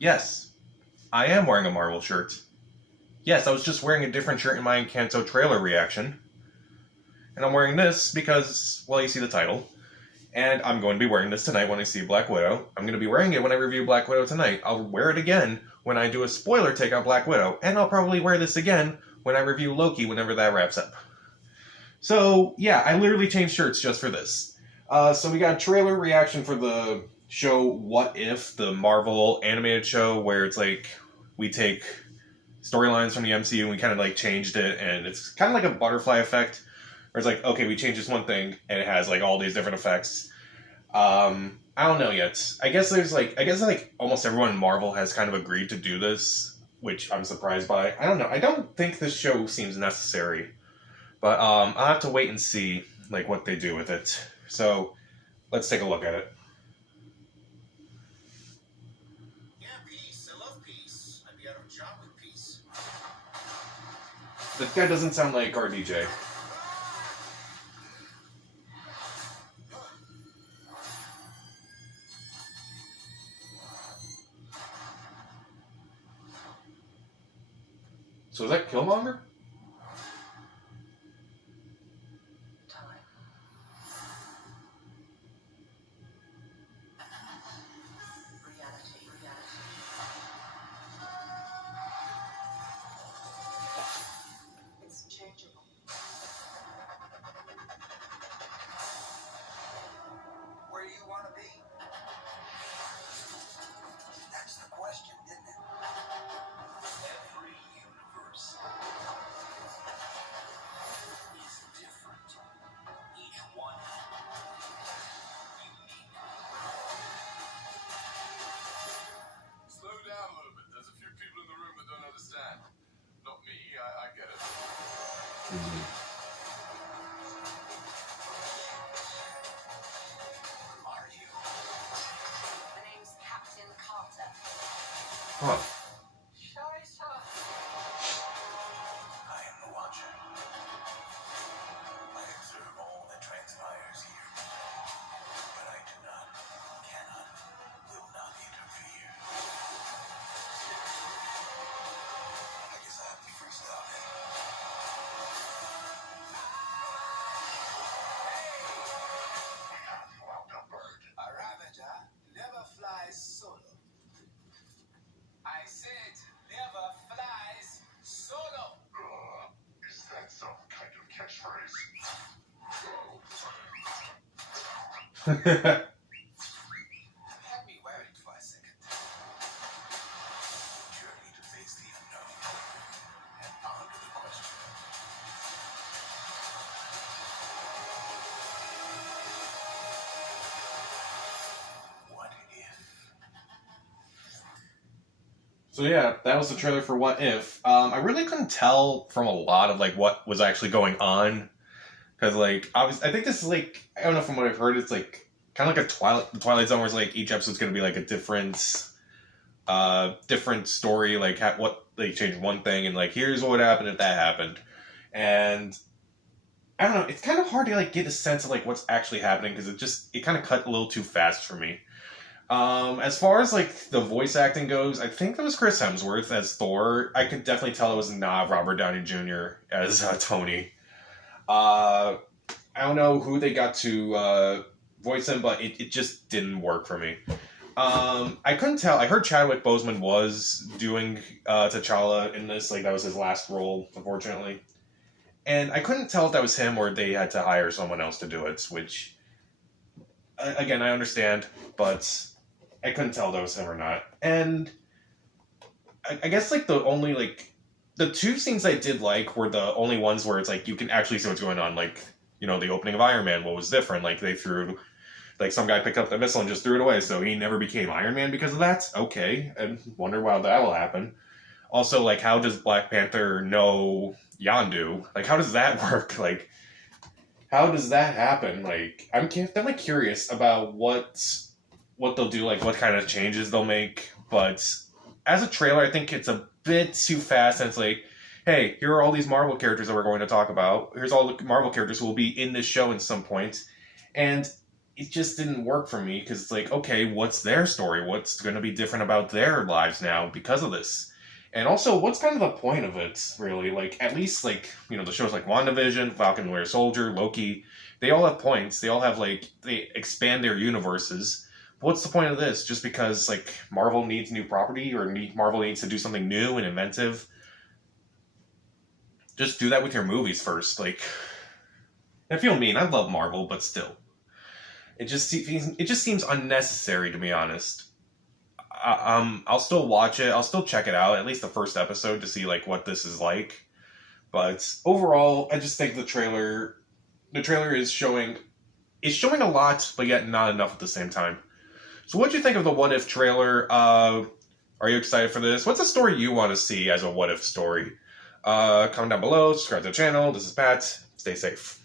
Yes, I am wearing a Marvel shirt. Yes, I was just wearing a different shirt in my Encanto trailer reaction. And I'm wearing this because, well, you see the title. And I'm going to be wearing this tonight when I see Black Widow. I'm going to be wearing it when I review Black Widow tonight. I'll wear it again when I do a spoiler take on Black Widow. And I'll probably wear this again when I review Loki whenever that wraps up. So, yeah, I literally changed shirts just for this. So we got a trailer reaction for the show What If, the Marvel animated show where it's like we take storylines from the MCU and we kind of like changed it, and it's kind of like a butterfly effect where it's like, okay, we changed this one thing and it has like all these different effects. I don't know yet. I guess almost everyone in Marvel has kind of agreed to do this, which I'm surprised by. I don't know. I don't think this show seems necessary, but I'll have to wait and see like what they do with it. So let's take a look at it. Yeah, peace. I love peace. I'd be out of a job with peace. This guy doesn't sound like our DJ. So is that Killmonger? It's changeable. Where do you want to be? That's the question, isn't it? Every universe is different. Each one unique. Slow down a little bit. There's a few people in the room that don't understand. Not me, I get it. Who are you? The name's Captain Carter. Huh. I am the Watcher. I observe all that transpires here, but I do not, cannot, will not interfere. I guess I have to freestyle then. A Ravager never flies solo. I said never flies solo. Is that some kind of catchphrase? Had me worried for a second. Journey to face the unknown and ponder the question. What if? So yeah, that was the trailer for What If. I really couldn't tell from a lot of like what was actually going on, because like obviously I think this is like, I don't know, from what I've heard, it's like kind of like the Twilight Zone, where it's like each episode's gonna be like a different story, like what they changed one thing and like here's what would happen if that happened, and I don't know, it's kind of hard to like get a sense of like what's actually happening because it kind of cut a little too fast for me. As far as like the voice acting goes, I think that was Chris Hemsworth as Thor. I could definitely tell it was not Robert Downey Jr. as Tony. I don't know who they got to voice him, but it just didn't work for me. I couldn't tell. I heard Chadwick Boseman was doing T'Challa in this, like that was his last role, unfortunately. And I couldn't tell if that was him or they had to hire someone else to do it, which, again, I understand, but I couldn't tell if that was him or not. And I guess, like, the only, like, the two scenes I did like were the only ones where it's, like, you can actually see what's going on. Like, you know, the opening of Iron Man, what was different? Like, they threw, like, some guy picked up the missile and just threw it away, so he never became Iron Man because of that? Okay, I wonder why that will happen. Also, like, how does Black Panther know Yondu? Like, how does that work? Like, how does that happen? Like, I'm definitely curious about what they'll do, like, what kind of changes they'll make. But as a trailer, I think it's a bit too fast. And it's like, hey, here are all these Marvel characters that we're going to talk about. Here's all the Marvel characters who will be in this show at some point. And it just didn't work for me because it's like, okay, what's their story? What's going to be different about their lives now because of this? And also, what's kind of the point of it, really? Like, at least, like, the shows like WandaVision, Falcon and Winter Soldier, Loki, they all have points. They all have, like, they expand their universes. What's the point of this? Just because, like, Marvel needs new property or Marvel needs to do something new and inventive? Just do that with your movies first. Like, I feel mean. I love Marvel, but still. It just seems unnecessary, to be honest. I'll still watch it. I'll still check it out, at least the first episode, to see like what this is like. But overall, I just think the trailer is showing a lot, but yet not enough at the same time. So, what do you think of the What If trailer? Are you excited for this? What's a story you want to see as a What If story? Comment down below. Subscribe to the channel. This is Pat. Stay safe.